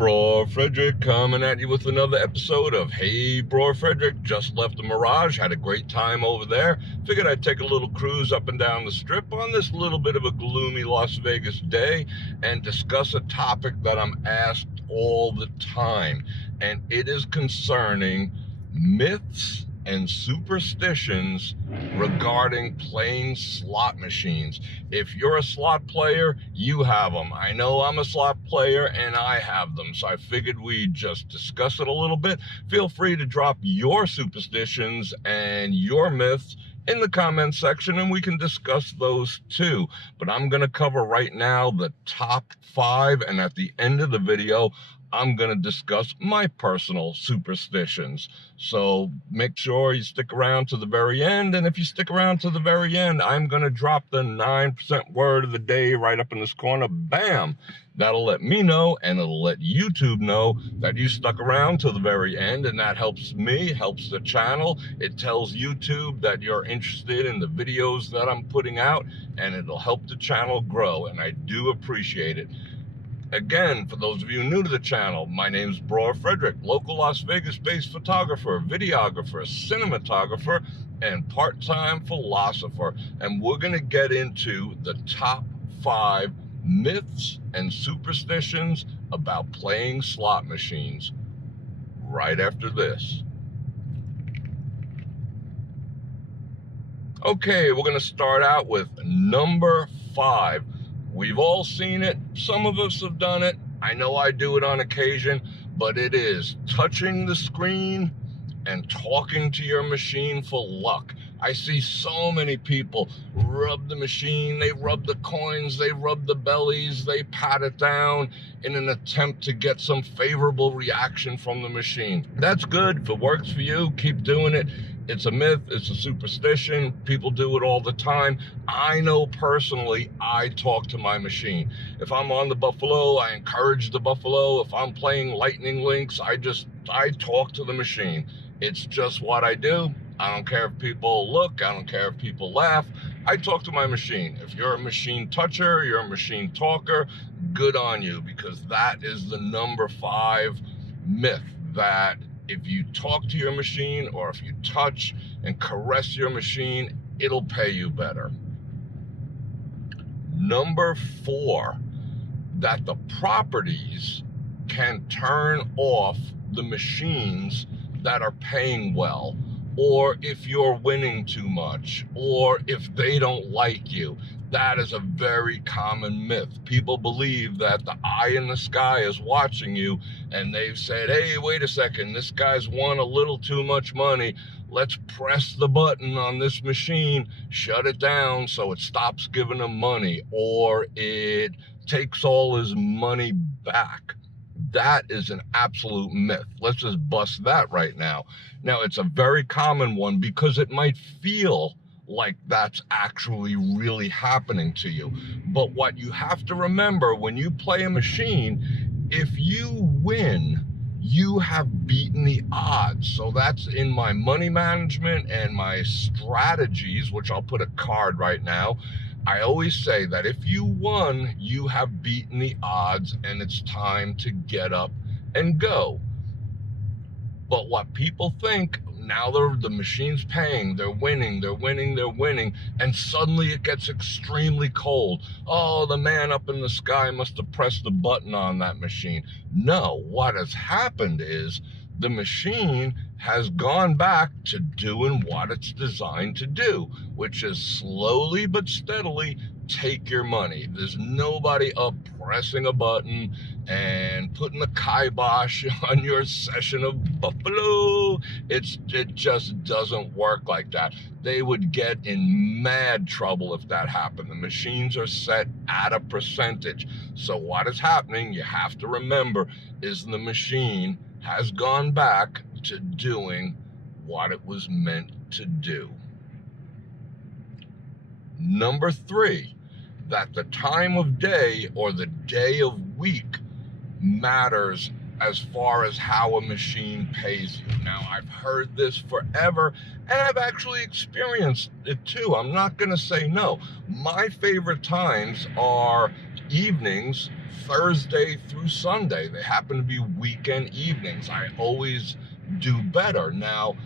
Bror Fredrik coming at you with another episode of Hey Bror Fredrik. Just left the Mirage, had a great time over there. Figured I'd take a little cruise up and down the strip on this little bit of a gloomy Las Vegas day and discuss a topic that I'm asked all the time. And it is concerning myths and superstitions regarding playing slot machines. If you're a slot player, you have them. I know I'm a slot player and I have them, so I figured we'd just discuss it a little bit. Feel free to drop your superstitions and your myths in the comment section and we can discuss those too. But I'm going to cover right now the top 5, and at the end of the video I'm going to discuss my personal superstitions. So make sure you stick around to the very end. And if you stick around to the very end, I'm going to drop the 9% word of the day right up in this corner. Bam! That'll let me know, and it'll let YouTube know that you stuck around to the very end. And that helps me, helps the channel. It tells YouTube that you're interested in the videos that I'm putting out, and it'll help the channel grow. And I do appreciate it. Again, for those of you new to the channel, my name's Bror Fredrik, local Las Vegas-based photographer, videographer, cinematographer, and part-time philosopher. And we're going to get into the top 5 myths and superstitions about playing slot machines right after this. Okay, we're going to start out with number 5. We've all seen it. Some of us have done it. I know I do it on occasion, but it is touching the screen and talking to your machine for luck. I see so many people rub the machine, they rub the coins, they rub the bellies, they pat it down in an attempt to get some favorable reaction from the machine. That's good. If it works for you, keep doing it. It's a myth, it's a superstition. People do it all the time. I know personally, I talk to my machine. If I'm on the Buffalo, I encourage the Buffalo. If I'm playing Lightning Links, I talk to the machine. It's just what I do. I don't care if people look, I don't care if people laugh. I talk to my machine. If you're a machine toucher, you're a machine talker, good on you, because that is the number 5 myth, that if you talk to your machine or if you touch and caress your machine, it'll pay you better. Number 4, that the properties can turn off the machines that are paying well, or if you're winning too much, or if they don't like you. That is a very common myth. People believe that the eye in the sky is watching you, and they've said, hey, wait a second, this guy's won a little too much money. Let's press the button on this machine, shut it down so it stops giving him money, or it takes all his money back. That is an absolute myth. Let's just bust that right now. Now, it's a very common one because it might feel like that's actually really happening to you. But what you have to remember when you play a machine, if you win, you have beaten the odds. So that's in my money management and my strategies, which I'll put a card right now. I always say that if you won, you have beaten the odds and it's time to get up and go. But what people think, now the machine's paying, they're winning, and suddenly it gets extremely cold. Oh, the man up in the sky must have pressed the button on that machine. No, what has happened is the machine has gone back to doing what it's designed to do, which is slowly but steadily take your money. There's nobody up pressing a button and putting the kibosh on your session of Buffalo. It just doesn't work like that. They would get in mad trouble if that happened. The machines are set at a percentage. So what is happening, you have to remember, is the machine has gone back to doing what it was meant to do. Number 3, that the time of day or the day of week matters as far as how a machine pays you. Now, I've heard this forever, and I've actually experienced it too. I'm not going to say no. My favorite times are evenings, Thursday through Sunday. They happen to be weekend evenings. I always do better. Now,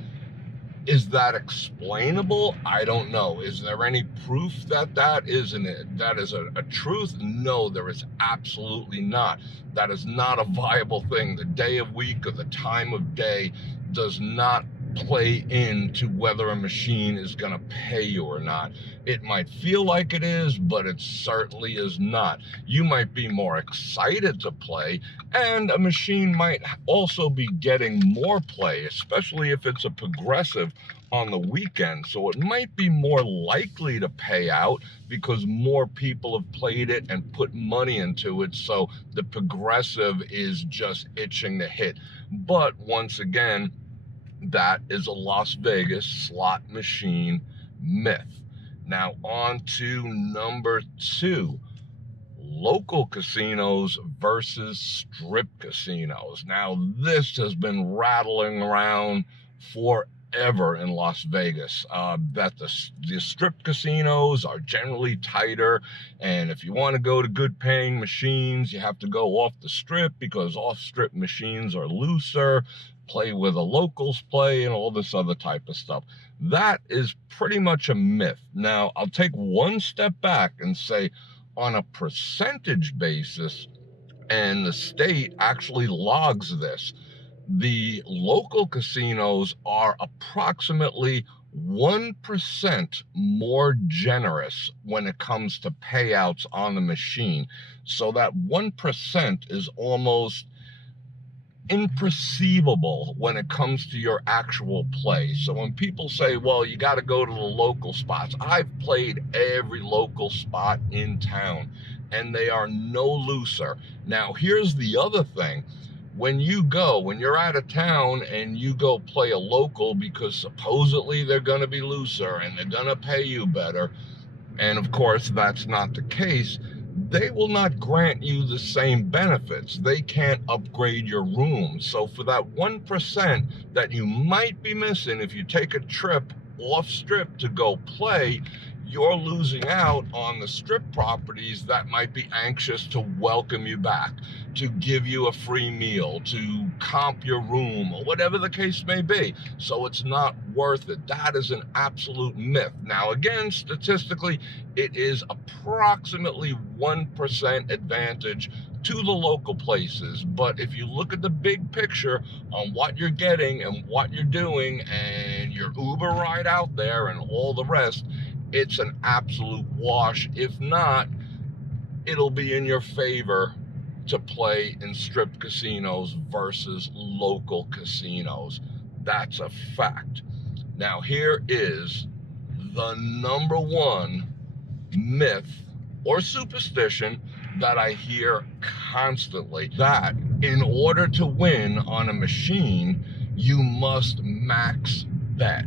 is that explainable? I don't know. Is there any proof that that is a truth? No, there is absolutely not. That is not a viable thing. The day of week or the time of day does not play into whether a machine is going to pay you or not. It might feel like it is, but it certainly is not. You might be more excited to play, and a machine might also be getting more play, especially if it's a progressive on the weekend. So it might be more likely to pay out because more people have played it and put money into it. So the progressive is just itching to hit. But once again, that is a Las Vegas slot machine myth. Now on to number 2. Local casinos versus strip casinos. Now this has been rattling around forever in Las Vegas, that the strip casinos are generally tighter, and if you want to go to good paying machines, you have to go off the strip because off strip machines are looser, play where the locals play, and all this other type of stuff. That is pretty much a myth. Now I'll take one step back and say, on a percentage basis, and the state actually logs this, the local casinos are approximately 1% more generous when it comes to payouts on the machine. So that 1% is almost imperceivable when it comes to your actual play. So when people say, well, you got to go to the local spots, I've played every local spot in town and they are no looser. Now here's the other thing. When you're out of town and you go play a local because supposedly they're going to be looser and they're going to pay you better, and of course that's not the case, they will not grant you the same benefits. They can't upgrade your room. So for that 1% that you might be missing if you take a trip off strip to go play, you're losing out on the strip properties that might be anxious to welcome you back, to give you a free meal, to comp your room, or whatever the case may be. So it's not worth it. That is an absolute myth. Now again, statistically, it is approximately 1% advantage to the local places. But if you look at the big picture on what you're getting and what you're doing and your Uber ride out there and all the rest, it's an absolute wash. If not, it'll be in your favor to play in strip casinos versus local casinos. That's a fact. Now here is the number 1 myth or superstition that I hear constantly, that in order to win on a machine, you must max bet.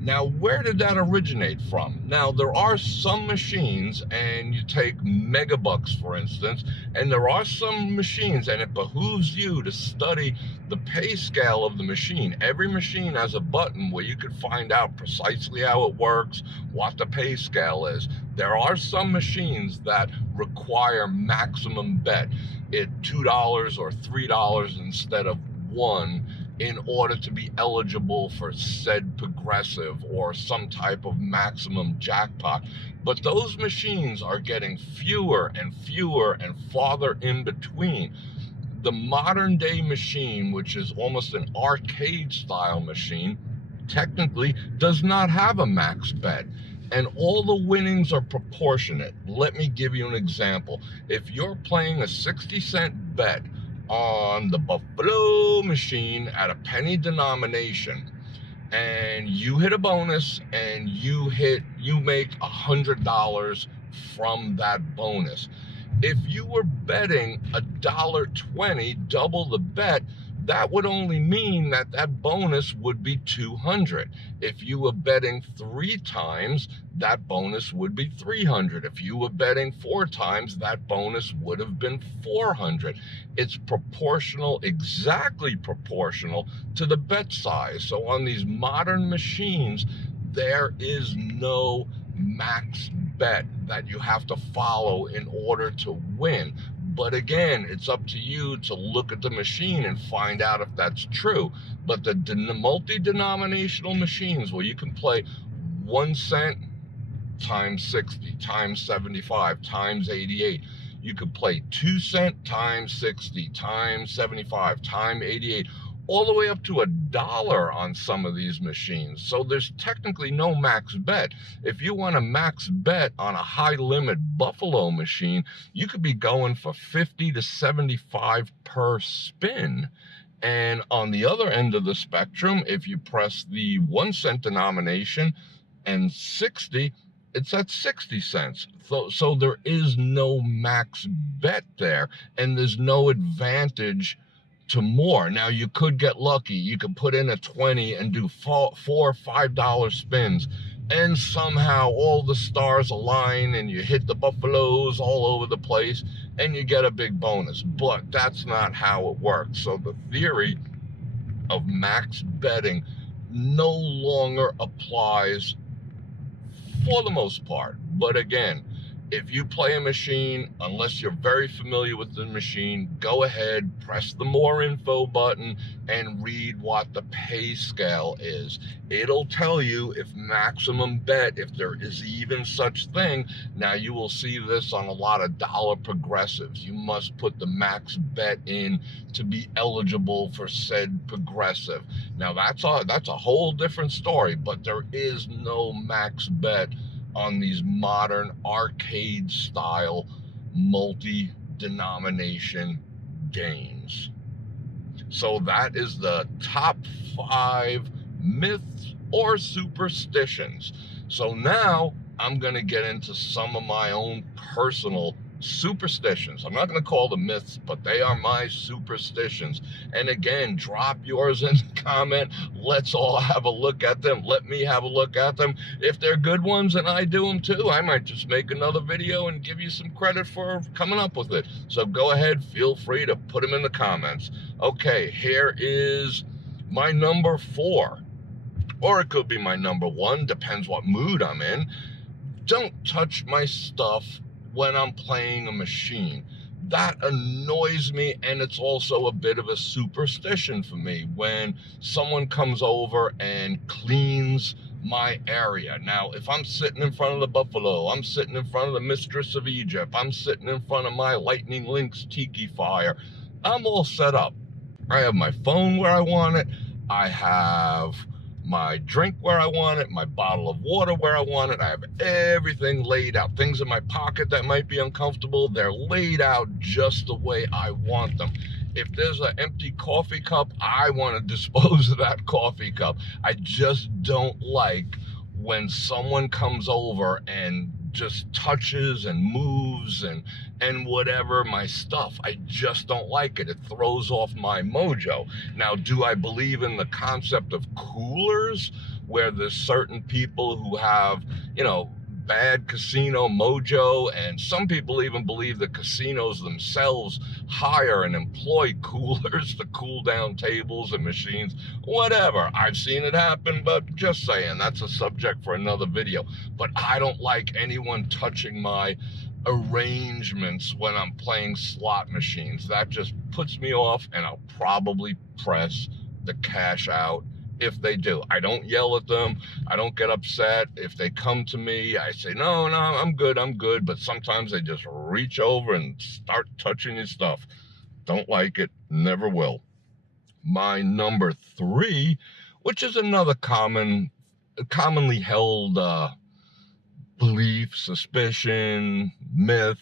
Now, where did that originate from? Now, there are some machines, and you take Megabucks, for instance, and there are some machines, and it behooves you to study the pay scale of the machine. Every machine has a button where you can find out precisely how it works, what the pay scale is. There are some machines that require maximum bet at $2 or $3 instead of $1 in order to be eligible for said progressive or some type of maximum jackpot. But those machines are getting fewer and fewer and farther in between. The modern day machine, which is almost an arcade style machine, technically does not have a max bet, and all the winnings are proportionate. Let me give you an example. If you're playing a 60-cent bet on the Buffalo machine at a penny denomination, and you hit a bonus and you make $100 from that bonus. If you were betting $1.20, double the bet, that would only mean that that bonus would be $200. If you were betting 3 times, that bonus would be $300. If you were betting 4 times, that bonus would have been $400. It's proportional, exactly proportional to the bet size. So on these modern machines, there is no max bet. that you have to follow in order to win. But again, it's up to you to look at the machine and find out if that's true. But the multi-denominational machines where you can play 1 cent times 60 times 75 times 88, you could play 2 cent times 60 times 75 times 88, all the way up to $1 on some of these machines. So there's technically no max bet. If you want a max bet on a high limit Buffalo machine, you could be going for 50 to 75 per spin. And on the other end of the spectrum, if you press the 1 cent denomination and 60, it's at 60 cents. So there is no max bet there, and there's no advantage to more. Now, you could get lucky. You could put in a 20 and do $4 or $5 spins, and somehow all the stars align and you hit the Buffaloes all over the place and you get a big bonus. But that's not how it works. So the theory of max betting no longer applies for the most part. But again, if you play a machine, unless you're very familiar with the machine, go ahead, press the more info button and read what the pay scale is. It'll tell you if maximum bet, if there is even such thing. Now, you will see this on a lot of dollar progressives. You must put the max bet in to be eligible for said progressive. Now, that's a whole different story, but there is no max bet on these modern arcade style multi-denomination games. So that is the top 5 myths or superstitions. So now I'm going to get into some of my own personal superstitions. I'm not going to call them myths, but they are my superstitions. And again, drop yours in the comment. Let's all have a look at them. Let me have a look at them. If they're good ones and I do them too, I might just make another video and give you some credit for coming up with it. So go ahead, feel free to put them in the comments. Okay, here is my number 4. Or it could be my number 1, depends what mood I'm in. Don't touch my stuff when I'm playing a machine. That annoys me, and it's also a bit of a superstition for me when someone comes over and cleans my area. Now, if I'm sitting in front of the Buffalo, I'm sitting in front of the Mistress of Egypt, I'm sitting in front of my Lightning Links Tiki Fire, I'm all set up. I have my phone where I want it. I have my drink where I want it, my bottle of water where I want it. I have everything laid out. Things in my pocket that might be uncomfortable, they're laid out just the way I want them. If there's an empty coffee cup, I want to dispose of that coffee cup. I just don't like when someone comes over and just touches and moves and whatever my stuff. I just don't like it. It throws off my mojo. Now, do I believe in the concept of coolers where there's certain people who have, bad casino mojo, and some people even believe the casinos themselves hire and employ coolers to cool down tables and machines? Whatever. I've seen it happen, but just saying, that's a subject for another video. But I don't like anyone touching my arrangements when I'm playing slot machines. That just puts me off, and I'll probably press the cash out if they do. I don't yell at them. I don't get upset. If they come to me, I say, no, I'm good. But sometimes they just reach over and start touching your stuff. Don't like it. Never will. My number 3, which is another commonly held belief, suspicion, myth.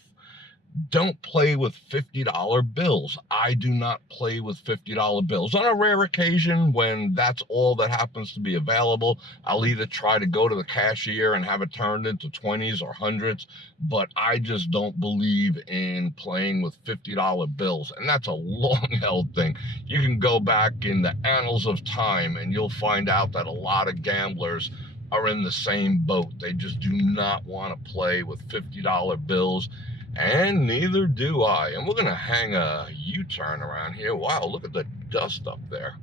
Don't play with $50 bills. I do not play with $50 bills. On a rare occasion, when that's all that happens to be available, I'll either try to go to the cashier and have it turned into 20s or 100s, but I just don't believe in playing with $50 bills. And that's a long-held thing. You can go back in the annals of time and you'll find out that a lot of gamblers are in the same boat. They just do not want to play with $50 bills. And neither do I. And we're going to hang a U-turn around here. Wow, look at the dust up there.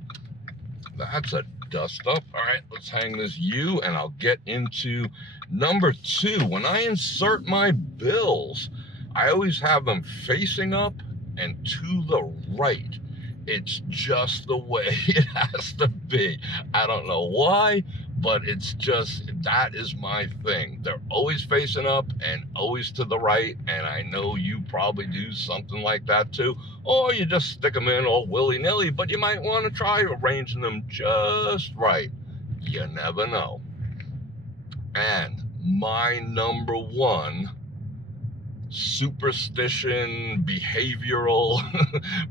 That's a dust up. All right, let's hang this U and I'll get into number 2. When I insert my bills, I always have them facing up and to the right. It's just the way it has to be. I don't know why, but it's just, that is my thing. They're always facing up and always to the right, and I know you probably do something like that too, or you just stick them in all willy-nilly, but you might want to try arranging them just right. You never know. And my number 1 superstition, behavioral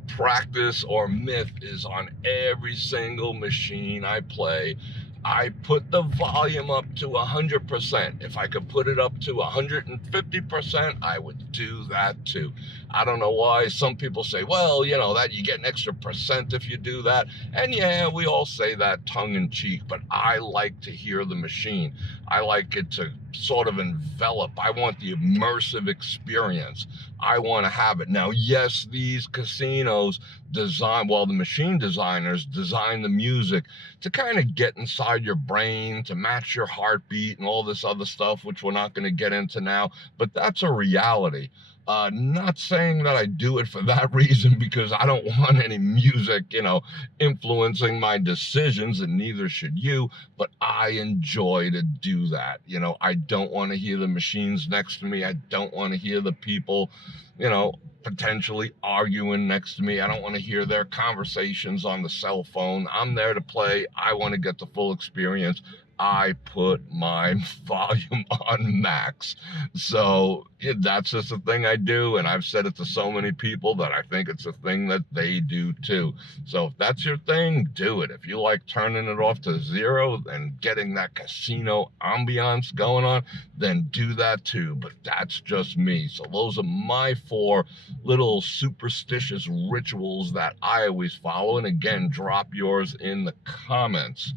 practice or myth is on every single machine I play. I put the volume up to 100%. If I could put it up to 150%, I would do that too. I don't know why. Some people say, well, you know, that you get an extra percent if you do that. And yeah, we all say that tongue in cheek, but I like to hear the machine. I like it to sort of envelop. I want the immersive experience. I want to have it. Now, yes, these casinos design, well, the machine designers design the music to kind of get inside your brain, to match your heartbeat and all this other stuff, which we're not going to get into now, but that's a reality. Not saying that I do it for that reason, because I don't want any music, you know, influencing my decisions, and neither should you, but I enjoy to do that. You know, I don't want to hear the machines next to me. I don't want to hear the people, you know, potentially arguing next to me. I don't want to hear their conversations on the cell phone. I'm there to play. I want to get the full experience. I put my volume on max. So yeah, that's just a thing I do, and I've said it to so many people that I think it's a thing that they do too. So if that's your thing, do it. If you like turning it off to 0 and getting that casino ambiance going on, then do that too. But that's just me. So those are my 4 little superstitious rituals that I always follow. And again, drop yours in the comments.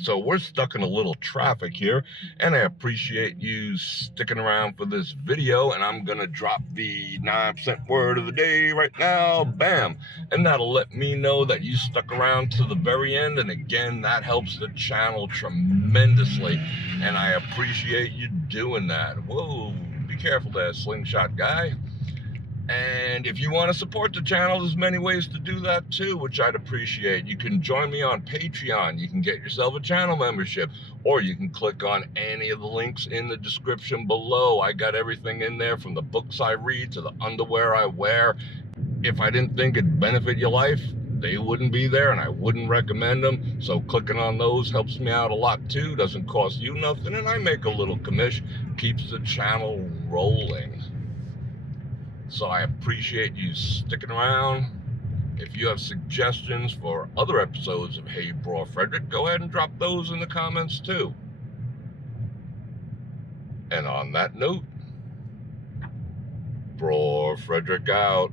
So we're stuck in a little traffic here, and I appreciate you sticking around for this video, and I'm gonna drop the 9% word of the day right now, bam, and that'll let me know that you stuck around to the very end, and again, that helps the channel tremendously, and I appreciate you doing that. Whoa, be careful there, slingshot guy. And if you want to support the channel, there's many ways to do that too, which I'd appreciate. You can join me on Patreon. You can get yourself a channel membership, or you can click on any of the links in the description below. I got everything in there, from the books I read to the underwear I wear. If I didn't think it'd benefit your life, they wouldn't be there, and I wouldn't recommend them. So clicking on those helps me out a lot too. Doesn't cost you nothing, and I make a little commish. Keeps the channel rolling. So I appreciate you sticking around. If you have suggestions for other episodes of Hey Bror Fredrik, go ahead and drop those in the comments too. And on that note, Bror Fredrik out.